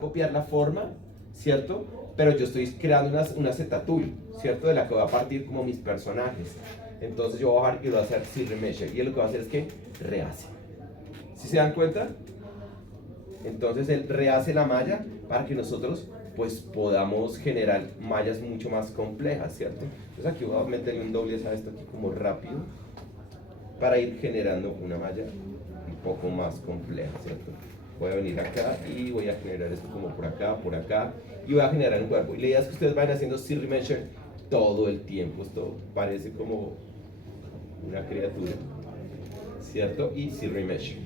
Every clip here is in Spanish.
copiar la forma, ¿cierto? Pero yo estoy creando una Z-tool, ¿cierto? De la que voy a partir como mis personajes. Entonces yo voy a bajar y voy a hacer Z-Remesher. Y él lo que va a hacer es que rehace. ¿Sí se dan cuenta? Entonces él rehace la malla para que nosotros pues podamos generar mallas mucho más complejas, ¿cierto? Entonces aquí voy a meterle un doble a esto aquí como rápido para ir generando una malla un poco más compleja, ¿cierto? Voy a venir acá y voy a generar esto como por acá y voy a generar un cuerpo. Y la idea es que ustedes vayan haciendo Z-Remesher todo el tiempo. Esto parece como una criatura, ¿cierto? Y Z-Remesher.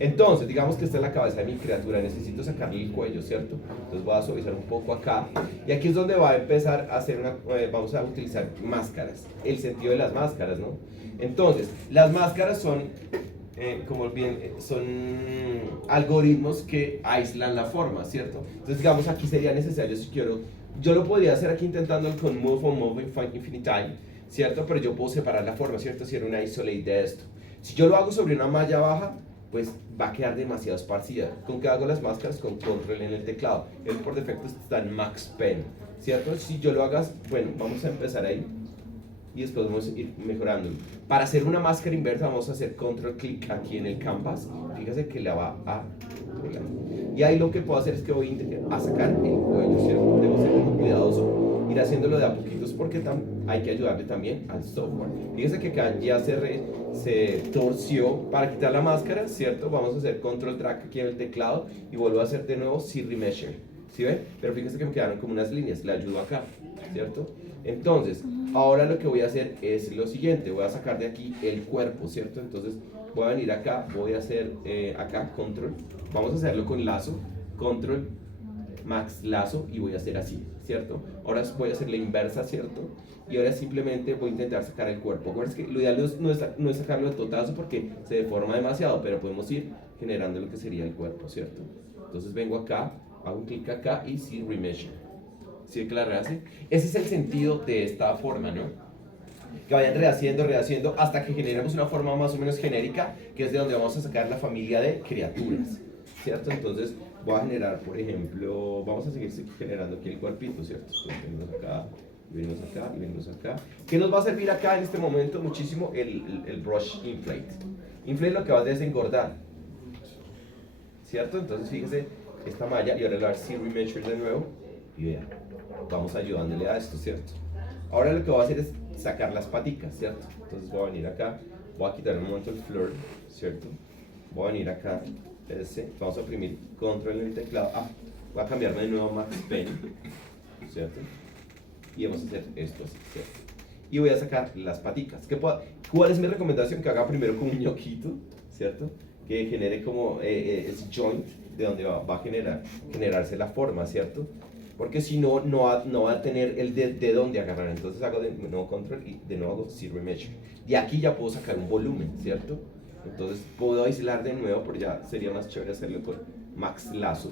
Entonces, digamos que esta es la cabeza de mi criatura, necesito sacarle el cuello, ¿cierto? Entonces voy a suavizar un poco acá, y aquí es donde va a empezar a hacer vamos a utilizar máscaras, el sentido de las máscaras, ¿no? Entonces, las máscaras son, son algoritmos que aíslan la forma, ¿cierto? Entonces, digamos, aquí sería necesario, si quiero, yo lo podría hacer aquí intentando con Move o Move Infinite, ¿cierto? Pero yo puedo separar la forma, ¿cierto? Si era una isolate de esto. Si yo lo hago sobre una malla baja, pues va a quedar demasiado esparcida. ¿Con qué hago las máscaras? Con control en el teclado. Él por defecto está en Max Pen, ¿cierto? Si yo lo hagas, bueno, vamos a empezar ahí y después vamos a ir mejorando. Para hacer una máscara inversa vamos a hacer control clic aquí en el canvas. Fíjese que la va a controlar. Y ahí lo que puedo hacer es que voy a sacar el cuello, ¿cierto? Debo ser muy cuidadoso, ir haciéndolo de a poquitos porque hay que ayudarle también al software. Fíjese que acá ya se torció para quitar la máscara, ¿cierto? Vamos a hacer control drag aquí en el teclado y vuelvo a hacer de nuevo Z-Remesher, ¿sí ven? Pero fíjense que me quedaron como unas líneas, le ayudo acá, ¿cierto? Entonces, ahora lo que voy a hacer es lo siguiente, voy a sacar de aquí el cuerpo, ¿cierto? Entonces voy a venir acá, voy a hacer acá control, vamos a hacerlo con lazo, control, max lazo y voy a hacer así, ¿cierto? Ahora voy a hacer la inversa, ¿cierto? Y ahora simplemente voy a intentar sacar el cuerpo. Es que lo ideal no es sacarlo de totazo porque se deforma demasiado, pero podemos ir generando lo que sería el cuerpo, ¿cierto? Entonces vengo acá, hago un clic acá y Z-Remesher. ¿Sí que la rehace? Ese es el sentido de esta forma, ¿no? Que vayan rehaciendo hasta que generemos una forma más o menos genérica, que es de donde vamos a sacar la familia de criaturas, ¿cierto? Entonces voy a generar, por ejemplo, vamos a seguir generando aquí el cuerpito, ¿cierto? Entonces venimos acá, venimos acá y venimos acá. ¿Qué nos va a servir acá en este momento? Muchísimo el brush inflate. Inflate lo que va a desengordar, ¿cierto? Entonces fíjese esta malla y ahora le voy a dar Z-Remesher de nuevo y vean, vamos ayudándole a esto, ¿cierto? Ahora lo que voy a hacer es sacar las paticas, ¿cierto? Entonces voy a venir acá, voy a quitar un momento el flare, ¿cierto? Voy a venir acá, vamos a oprimir control en el teclado, voy a cambiarme de nuevo a Max Pen, ¿cierto? Y vamos a hacer esto así, ¿cierto? Y voy a sacar las paticas. ¿Cuál es mi recomendación? Que haga primero como un ñoquito, ¿cierto? Que genere como ese joint de donde va a generarse la forma, ¿cierto? Porque si no, no va a tener el de dónde agarrar. Entonces hago de nuevo control y de nuevo hago Z-Remesher. Y aquí ya puedo sacar un volumen, ¿cierto? Entonces puedo aislar de nuevo, pero ya sería más chévere hacerlo con Max Lazo,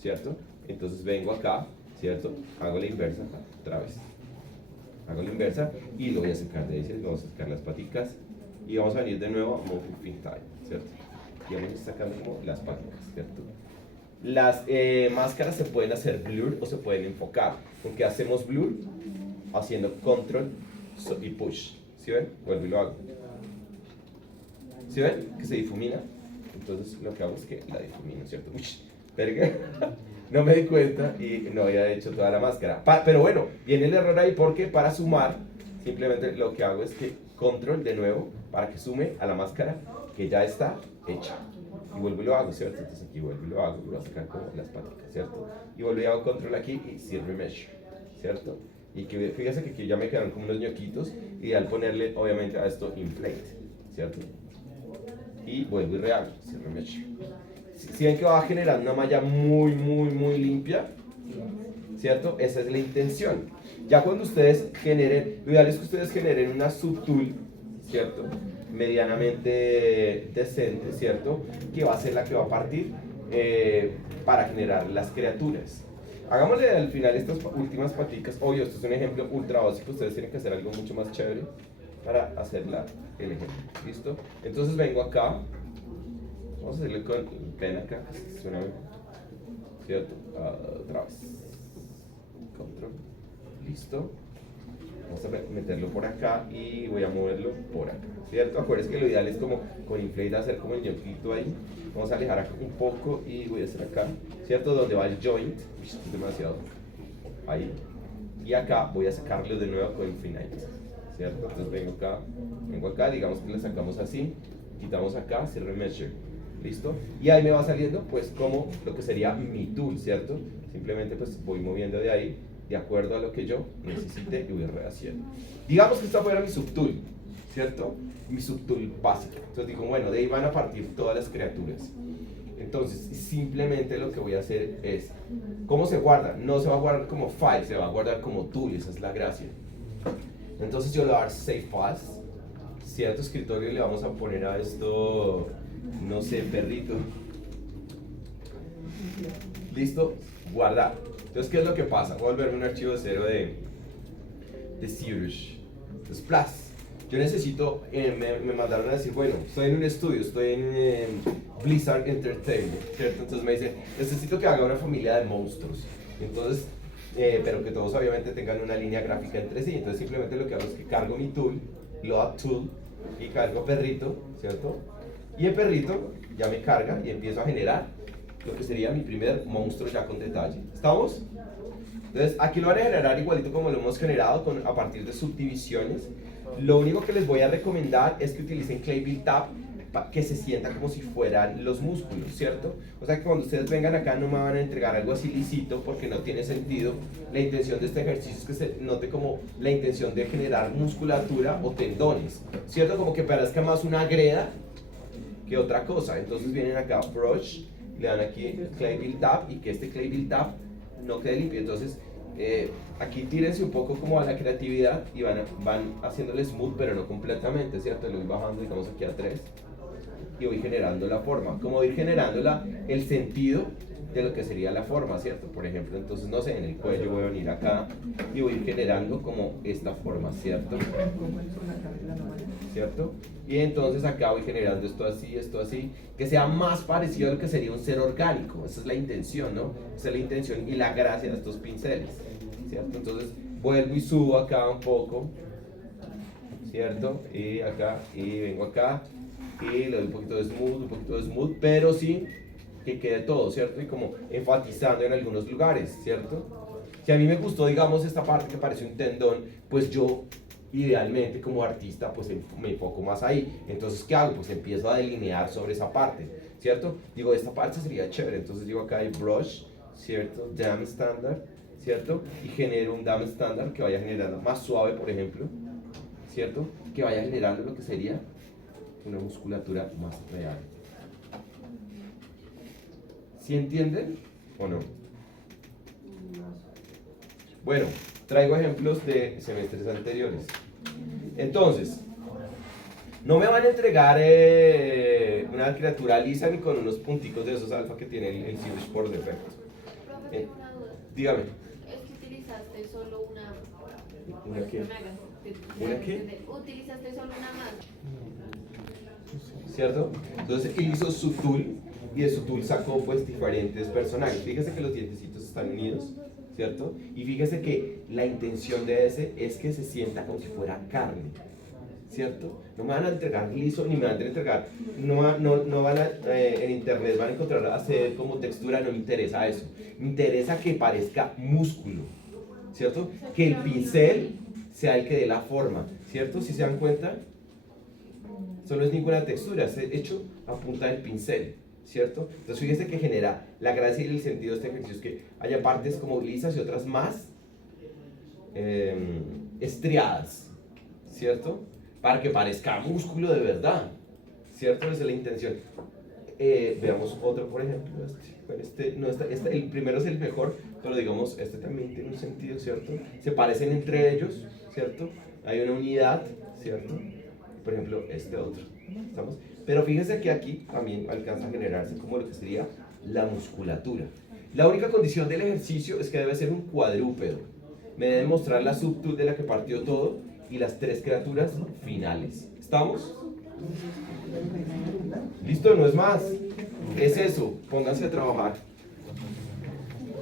¿cierto? Entonces vengo acá, ¿cierto? Hago la inversa, otra vez. Hago la inversa y lo voy a sacar de ahí, vamos a sacar las paticas y vamos a venir de nuevo a Move Infinite, ¿cierto? Y vamos a ir sacando como las paticas, ¿cierto? Las máscaras se pueden hacer blur o se pueden enfocar. ¿Con qué hacemos blur? Haciendo control y push. ¿Sí ven? Vuelvo y lo hago. ¿Sí ven? Que se difumina. Entonces lo que hago es que la difumino, ¿cierto? Uy, verga. No me di cuenta y no había hecho toda la máscara. Pero bueno, viene el error ahí porque para sumar, simplemente lo que hago es que control de nuevo para que sume a la máscara que ya está hecha. Y vuelvo y lo hago, ¿cierto? Entonces aquí vuelvo y lo hago, y voy a sacar como las paticas, ¿cierto? Y vuelvo y hago control aquí y Z-Remesher, ¿cierto? Y que fíjese que aquí ya me quedaron como unos ñoquitos y al ponerle obviamente a esto inflate, ¿cierto? Y vuelvo y rehago, Z-Remesher. Si ven que va a generar una malla muy limpia, ¿cierto? Esa es la intención. Ya cuando ustedes generen, lo ideal es que ustedes generen una subtool, ¿cierto? Medianamente decente, ¿cierto? Que va a ser la que va a partir para generar las criaturas. Hagámosle al final estas últimas paticas. Obvio, esto es un ejemplo ultra básico, ustedes tienen que hacer algo mucho más chévere para hacer el ejemplo. ¿Listo? Entonces vengo acá Vamos a hacerle con el pen acá, suena mejor, ¿cierto? Otra vez. Control. Listo. Vamos a meterlo por acá y voy a moverlo por acá, ¿cierto? Acuérdense que lo ideal es como con inflate hacer como el ñoquito ahí. Vamos a alejar acá un poco y voy a hacer acá, ¿cierto? Donde va el joint. Uy, esto es demasiado. Ahí. Y acá voy a sacarlo de nuevo con infinite, ¿cierto? Entonces vengo acá, digamos que le sacamos así, quitamos acá, cierro measure, ¿listo? Y ahí me va saliendo pues como lo que sería mi tool, ¿cierto? Simplemente pues voy moviendo de ahí de acuerdo a lo que yo necesite y voy rehaciendo. Digamos que esta fuera mi subtool, ¿cierto? Mi subtool básico. Entonces digo, bueno, de ahí van a partir todas las criaturas. Entonces, simplemente lo que voy a hacer es, ¿cómo se guarda? No se va a guardar como file, se va a guardar como tool, esa es la gracia. Entonces yo le voy a dar save files, cierto escritorio, y le vamos a poner a esto, no sé, perrito. ¿Listo? Guardar. Entonces, ¿qué es lo que pasa? Voy a volverme un archivo de cero de Cirrus. Entonces, plus. Yo necesito, me mandaron a decir, bueno, estoy en un estudio, estoy en Blizzard Entertainment, ¿cierto? Entonces me dicen, necesito que haga una familia de monstruos. Entonces, pero que todos obviamente tengan una línea gráfica entre sí. Entonces simplemente lo que hago es que cargo mi tool, load tool, y cargo perrito, ¿cierto? Y el perrito ya me carga y empiezo a generar lo que sería mi primer monstruo ya con detalle. ¿Estamos? Entonces aquí lo van a generar igualito como lo hemos generado a partir de subdivisiones. Lo único que les voy a recomendar es que utilicen Clay Build Tab, que se sienta como si fueran los músculos, ¿cierto? O sea que cuando ustedes vengan acá no me van a entregar algo así lisito porque no tiene sentido. La intención de este ejercicio es que se note como la intención de generar musculatura o tendones, ¿cierto? Como que parezca más una greda que otra cosa. Entonces vienen acá, Brush, le dan aquí Clay Build Tab y que este Clay Build Tab no quede limpio. Entonces aquí tírense un poco como a la creatividad y van haciéndole smooth, pero no completamente, ¿cierto? Le voy bajando, digamos aquí a 3 y voy generando la forma, como ir generando el sentido de lo que sería la forma, ¿cierto? Por ejemplo, entonces, no sé, en el cuello voy a venir acá y voy a ir generando como esta forma, ¿cierto? ¿Cierto? Y entonces acá voy generando esto así, que sea más parecido a lo que sería un ser orgánico. Esa es la intención, ¿no? Esa es la intención y la gracia de estos pinceles, ¿cierto? Entonces vuelvo y subo acá un poco, ¿cierto? Y acá, y vengo acá, y le doy un poquito de smooth, pero sí que quede todo, ¿cierto? Y como enfatizando en algunos lugares, ¿cierto? Si a mí me gustó, digamos, esta parte que parece un tendón, pues yo idealmente como artista pues me enfoco más ahí. Entonces, ¿qué hago? Pues empiezo a delinear sobre esa parte, ¿cierto? Digo, esta parte sería chévere, entonces digo acá hay brush, ¿cierto? Dam standard, ¿cierto? Y genero un dam standard que vaya generando más suave, por ejemplo, ¿cierto? Que vaya generando lo que sería una musculatura más real. ¿Sí entienden o no? Bueno, traigo ejemplos de semestres anteriores. Entonces, no me van a entregar una criatura lisa ni con unos punticos de esos alfa que tiene el Cirrus por defecto. Profe, tengo una duda. Dígame. Es que utilizaste solo una. ¿Una qué? ¿Una qué? Utilizaste solo una más. ¿Cierto? Entonces él hizo su tool y de su tool sacó pues diferentes personajes. Fíjese que los dientecitos están unidos, ¿cierto? Y fíjese que la intención de ese es que se sienta como si fuera carne, ¿cierto? No me van a entregar liso ni me van a entregar, no van a, en internet van a encontrar hacer como textura, no me interesa eso. Me interesa que parezca músculo, ¿cierto? Que el pincel sea el que dé la forma, ¿cierto? Si se dan cuenta, eso no es ninguna textura, es hecho a punta del pincel, ¿cierto? Entonces fíjese que genera la gracia y el sentido de este ejercicio es que haya partes como lisas y otras más estriadas, ¿cierto? Para que parezca músculo de verdad, ¿cierto? Esa es la intención. Veamos otro, por ejemplo, el primero es el mejor, pero digamos, este también tiene un sentido, ¿cierto? Se parecen entre ellos, ¿cierto? Hay una unidad, ¿cierto? Por ejemplo, este otro, ¿estamos? Pero fíjense que aquí también alcanza a generarse como lo que sería la musculatura. La única condición del ejercicio es que debe ser un cuadrúpedo. Me debe mostrar la subtool de la que partió todo y las 3 criaturas finales. ¿Estamos? Listo, no es más. Es eso, pónganse a trabajar.